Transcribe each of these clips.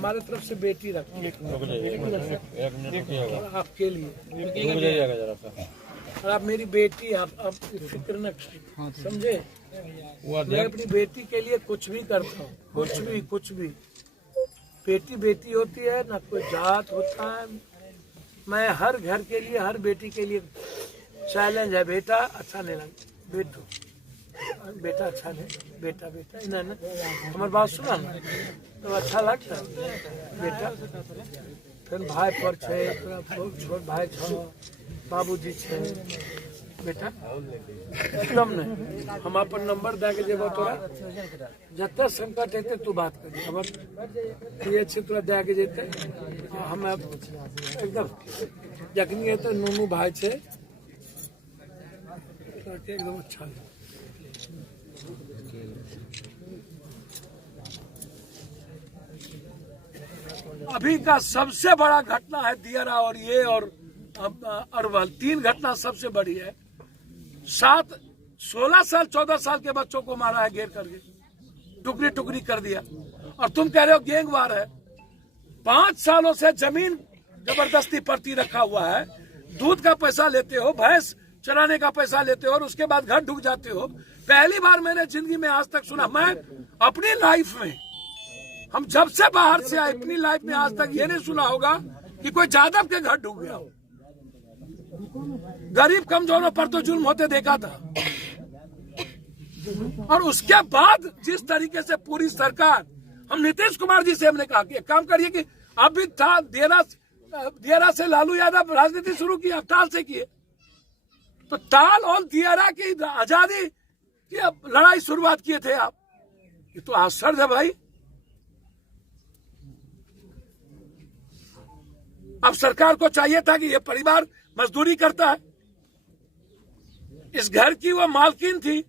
हमारे तरफ से बेटी रखी एक मिनट आपके लिए, और आप मेरी बेटी, आप फिक्र न करें, समझे। मैं अपनी बेटी के लिए कुछ भी करता हूँ, कुछ भी। बेटी बेटी होती है ना, कोई जात होता है। मैं हर घर के लिए, हर बेटी के लिए चैलेंज है। बेटा अच्छा नहीं लगा, बेटा अच्छा नहीं, बेटा इन्हें हमारी बात सुना ना तो अच्छा लगता है। बेटा फिर भाई पर छे, छोट भाई छो, बाबूजी छे, बेटा एकदम नहीं। हम अपन नंबर दे के जेबो तोरा, जब संकट है तू बात कर, खबर ये छे तोरा दे के जेते। हम एकदम जखनी है तो नूनू भाई छे, एकदम अच्छा है। अभी का सबसे बड़ा घटना है दियरा और ये और अरवल, 3 घटना सबसे बड़ी है। 16 साल 14 साल के बच्चों को मारा है, घेर करके टुकड़ी टुकड़ी कर दिया। और तुम कह रहे हो गैंगवार है। 5 सालों से जमीन जबरदस्ती परती रखा हुआ है, दूध का पैसा लेते हो, भैंस चराने का पैसा लेते हो और उसके बाद घर ढुक जाते हो। पहली बार मैंने जिंदगी में आज तक सुना, मैं अपनी लाइफ में, हम जब से बाहर से आए, अपनी लाइफ में आज तक ये नहीं सुना होगा कि कोई जादव के घर ढुक गया हो। गरीब कमजोरों पर तो जुल्म होते देखा था। और उसके बाद जिस तरीके से पूरी सरकार, हम नीतीश कुमार जी से हमने कहा कि एक काम करिए कि अभी था दियरा से लालू यादव राजनीति शुरू की, अब ताल से किए, तो ताल और दियरा की आजादी की लड़ाई शुरुआत किए थे आप। ये तो आश्चर्य है भाई। अब सरकार को चाहिए था कि ये परिवार मजदूरी करता है, इस घर की वो मालकिन थी।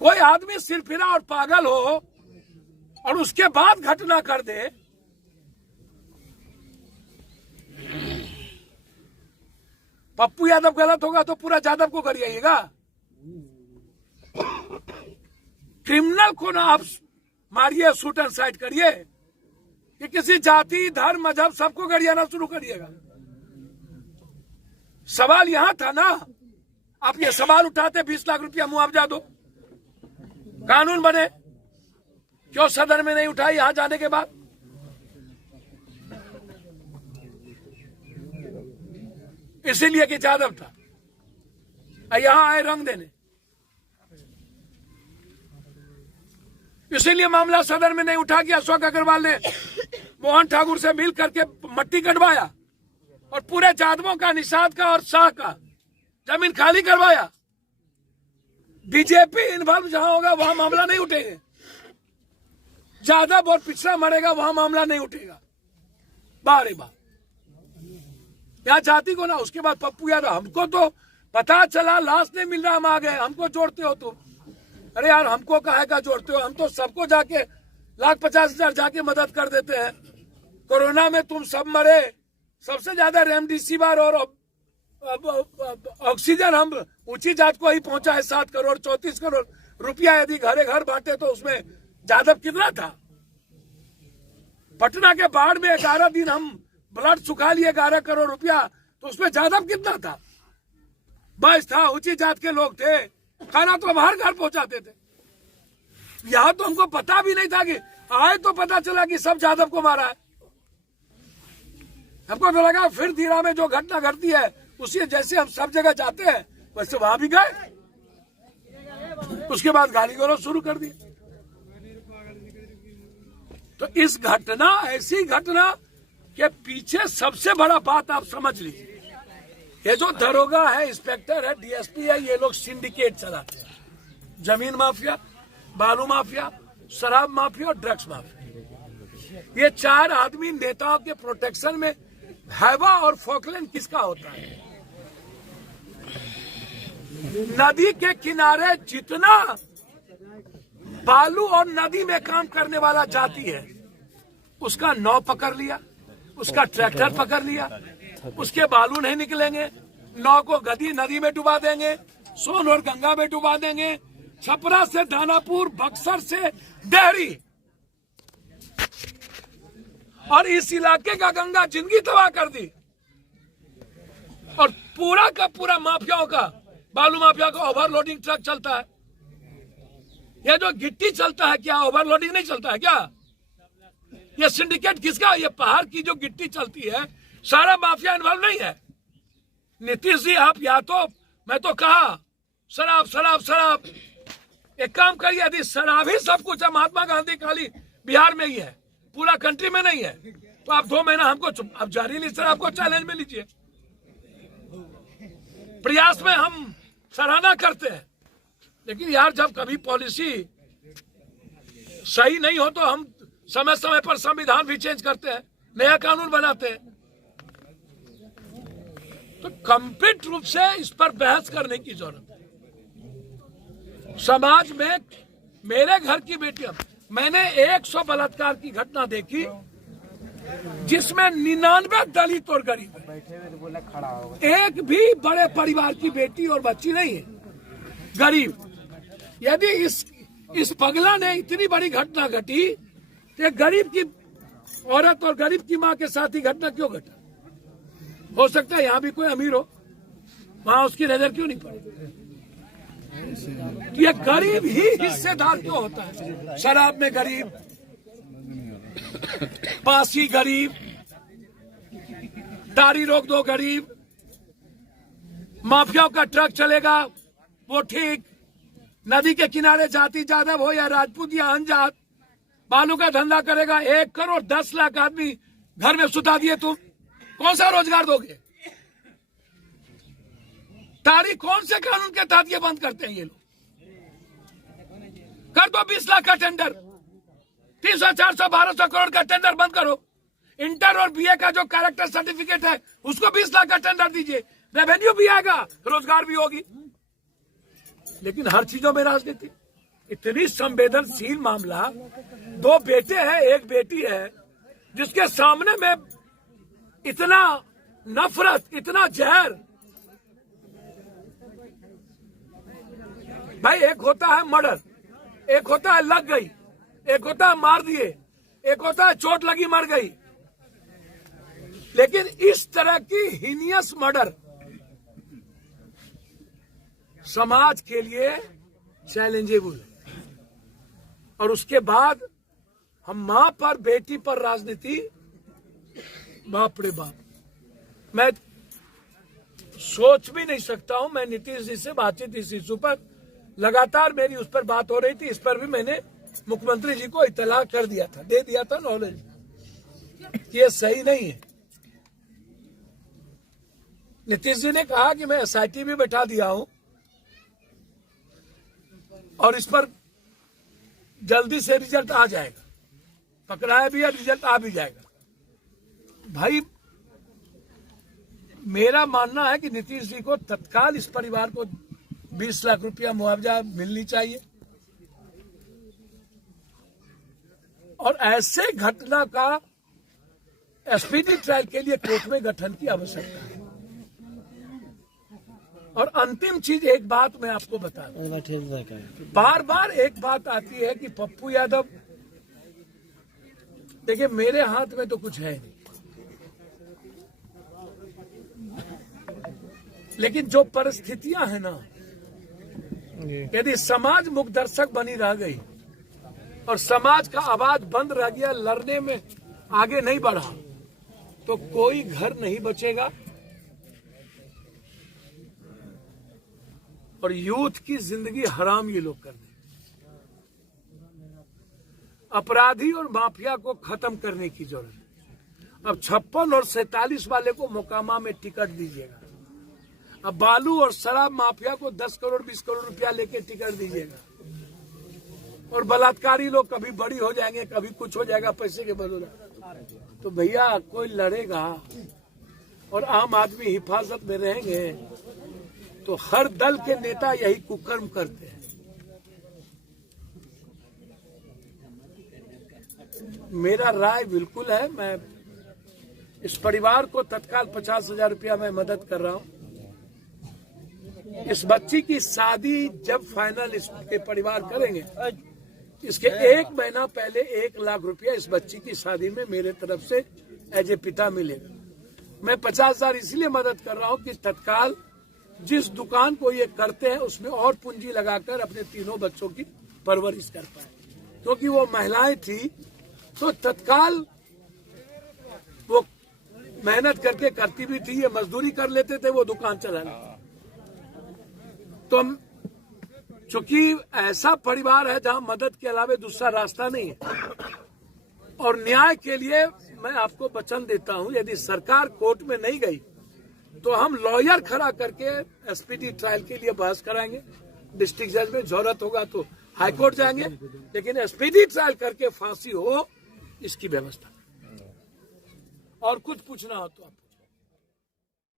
कोई आदमी सिरफिरा और पागल हो और उसके बाद घटना कर दे, पप्पू यादव गलत होगा तो पूरा यादव को करिएगा। क्रिमिनल को ना आप मारिए, शूट एंड साइड करिए कि किसी जाति, धर्म, मजहब सबको गरियाना शुरू करिएगा। सवाल यहां था ना, आप ये सवाल उठाते 20 लाख रुपया मुआवजा दो, कानून बने, क्यों सदन में नहीं उठाई यहां जाने के बाद? इसीलिए कि जादव था, यहां आए रंग देने, इसीलिए मामला सदन में नहीं उठा कि अशोक अग्रवाल ने मोहन ठाकुर से मिल करके मट्टी कटवाया और पूरे जादवों का, निषाद का और शाह का जमीन खाली करवाया। बीजेपी इन्वॉल्व जहां होगा वहां मामला नहीं उठेगा, जादव और पिछड़ा मरेगा वहां मामला नहीं उठेगा। बारे बार यहाँ जाति को ना, उसके बाद पप्पू यादव, हमको तो पता चला लाश नहीं मिल रहा, हम आ गए, हमको जोड़ते हो तुम। अरे यार हमको काहे का जोड़ते हो, हम तो सबको जाके 1,50,000 जाके मदद कर देते हैं। कोरोना में तुम सब मरे, सबसे ज्यादा रेमडेसिविर और ऑक्सीजन हम ऊंची जात को ही पहुंचा है। 7 करोड़ 34 करोड़ रुपया यदि घरे घर बांटे तो उसमें जादव कितना था? पटना के बाढ़ में 11 दिन हम ब्लड सुखा लिए, 11 करोड़ रुपया, तो उसमें जादव कितना था? बस था, ऊंची जात के लोग थे, खाना तो हम हर घर पहुंचाते थे। यहाँ तो हमको पता भी नहीं था कि आए तो पता चला कि सब जादव को मारा है। हमको तो लगा फिर दियरा में जो घटना घटती है उसी जैसे हम सब जगह जाते हैं वैसे वहां भी गए। उसके बाद गाली गलौज शुरू कर दी। तो इस घटना, ऐसी घटना के पीछे सबसे बड़ा बात आप समझ लीजिए, ये जो दरोगा है, इंस्पेक्टर है, डीएसपी है, ये लोग सिंडिकेट चलाते हैं। जमीन माफिया, बालू माफिया, शराब माफिया और ड्रग्स माफिया, ये 4 आदमी नेताओं के प्रोटेक्शन में। हैवा और फोकलैंड किसका होता है? नदी के किनारे जितना बालू और नदी में काम करने वाला जाति है, उसका नाव पकड़ लिया, उसका ट्रैक्टर पकड़ लिया, उसके बालू नहीं निकलेंगे, नाव को गदी नदी में डुबा देंगे, सोन और गंगा में डुबा देंगे, छपरा से दानापुर, बक्सर से डेहरी, और इस इलाके का गंगा जिंदगी तबाह कर दी। और पूरा का पूरा माफियाओं का, बालू माफिया का ओवरलोडिंग ट्रक चलता है। ये जो गिट्टी चलता है, क्या ओवरलोडिंग नहीं चलता है क्या? ये सिंडिकेट किसका? ये पहाड़ की जो गिट्टी चलती है, सारा माफिया इन्वॉल्व नहीं है? नीतीश जी, आप या तो, मैं तो कहा शराब शराब शराब, एक काम करिए, यदि शराब ही सब कुछ है, महात्मा गांधी खाली बिहार में ही है, पूरा कंट्री में नहीं है, तो आप 2 महीना हमको अब जारी ली शराब को चैलेंज में लीजिए। प्रयास में हम सराहना करते हैं, लेकिन यार जब कभी पॉलिसी सही नहीं हो तो हम समय समय पर संविधान भी चेंज करते हैं, नया कानून बनाते हैं। तो कंप्लीट रूप से इस पर बहस करने की जरूरत है। समाज में मेरे घर की बेटियां, मैंने 100 बलात्कार की घटना देखी जिसमें 99 दलित और गरीब है, एक भी बड़े परिवार की बेटी और बच्ची नहीं है, गरीब। यदि इस पगला ने इतनी बड़ी घटना घटी तो एक गरीब की औरत और गरीब की मां के साथ ही घटना क्यों घटा? हो सकता है यहाँ भी कोई अमीर हो, वहां उसकी नजर क्यों नहीं पड़ी? ये गरीब ही हिस्सेदार क्यों होता है? शराब में गरीब, फांसी गरीब, दाढ़ी रोक दो गरीब, माफियाओं का ट्रक चलेगा वो ठीक, नदी के किनारे जाति जादव हो या राजपूत या अनजात, बालू का धंधा करेगा, 1 करोड़ 10 लाख आदमी घर में सुता दिए, तुम कौन सा रोजगार दोगे? तारीख कौन से कानून के तहत ये बंद करते हैं ये लोग? कर दो 20 लाख का टेंडर, 300 400 1200 करोड़ का टेंडर बंद करो। इंटर और बीए का जो कैरेक्टर सर्टिफिकेट है उसको 20 लाख का टेंडर दीजिए, रेवेन्यू भी आएगा, रोजगार भी होगी। लेकिन हर चीजों में राजनीति, इतनी संवेदनशील मामला, 2 बेटे हैं 1 बेटी है, जिसके सामने में इतना नफरत, इतना जहर। भाई एक होता है मर्डर, एक होता है लग गई, एक होता है मार दिए, एक होता है चोट लगी मर गई। लेकिन इस तरह की हीनियस मर्डर समाज के लिए चैलेंजेबल है। और उसके बाद हम मां पर बेटी पर राजनीति, बाप रे बाप, मैं सोच भी नहीं सकता हूं। मैं नीतीश जी से बातचीत इस इशू पर लगातार मेरी उस पर बात हो रही थी, इस पर भी मैंने मुख्यमंत्री जी को इत्तला कर दिया था, दे दिया था नॉलेज, ये सही नहीं है। नीतीश जी ने कहा कि मैं एसआईटी भी बैठा दिया हूं और इस पर जल्दी से रिजल्ट आ जाएगा, पकड़ाया भी है, रिजल्ट आ भी जाएगा। भाई मेरा मानना है कि नीतीश जी को तत्काल इस परिवार को 20 लाख रुपया मुआवजा मिलनी चाहिए और ऐसे घटना का एसपीटी ट्रायल के लिए कोर्ट में गठन की आवश्यकता है। और अंतिम चीज, एक बात मैं आपको बता दूं, बार बार एक बात आती है कि पप्पू यादव, देखिए मेरे हाथ में तो कुछ है नहीं, लेकिन जो परिस्थितियां हैं ना, यदि समाज मुख दर्शक बनी रह गई और समाज का आवाज बंद रह गया, लड़ने में आगे नहीं बढ़ा, तो कोई घर नहीं बचेगा और यूथ की जिंदगी हराम ये लोग कर देंगे। अपराधी और माफिया को खत्म करने की जरूरत है। अब 56 और 47 वाले को मोकामा में टिकट दीजिएगा, अब बालू और शराब माफिया को 10 करोड़ 20 करोड़ रुपया लेके टिकट दीजिएगा, और बलात्कारी लोग कभी बड़ी हो जाएंगे, कभी कुछ हो जाएगा पैसे के बदौलत। तो भैया कोई लड़ेगा और आम आदमी हिफाजत में रहेंगे, तो हर दल के नेता यही कुकर्म करते हैं। मेरा राय बिल्कुल है, मैं इस परिवार को तत्काल 50,000 रुपया मैं मदद कर रहा हूं। इस बच्ची की शादी जब फाइनल इसके परिवार करेंगे इसके एक महीना पहले 1 लाख रुपया इस बच्ची की शादी में मेरे तरफ से एज ए पिता मिलेगा। मैं 50,000 इसलिए मदद कर रहा हूँ कि तत्काल जिस दुकान को ये करते हैं उसमें और पूंजी लगाकर अपने तीनों बच्चों की परवरिश कर पाए, क्योंकि वो महिलाएं थी तो तत्काल वो मेहनत करके करती भी थी, ये मजदूरी कर लेते थे, वो दुकान चला लेते। तो चूंकि ऐसा परिवार है जहां मदद के अलावा दूसरा रास्ता नहीं है, और न्याय के लिए मैं आपको वचन देता हूं, यदि सरकार कोर्ट में नहीं गई तो हम लॉयर खड़ा करके एसपीडी ट्रायल के लिए बहस कराएंगे। डिस्ट्रिक्ट जज में जरूरत होगा तो हाईकोर्ट जाएंगे, लेकिन एसपीडी ट्रायल करके फांसी हो, इसकी व्यवस्था। और कुछ पूछना हो तो आप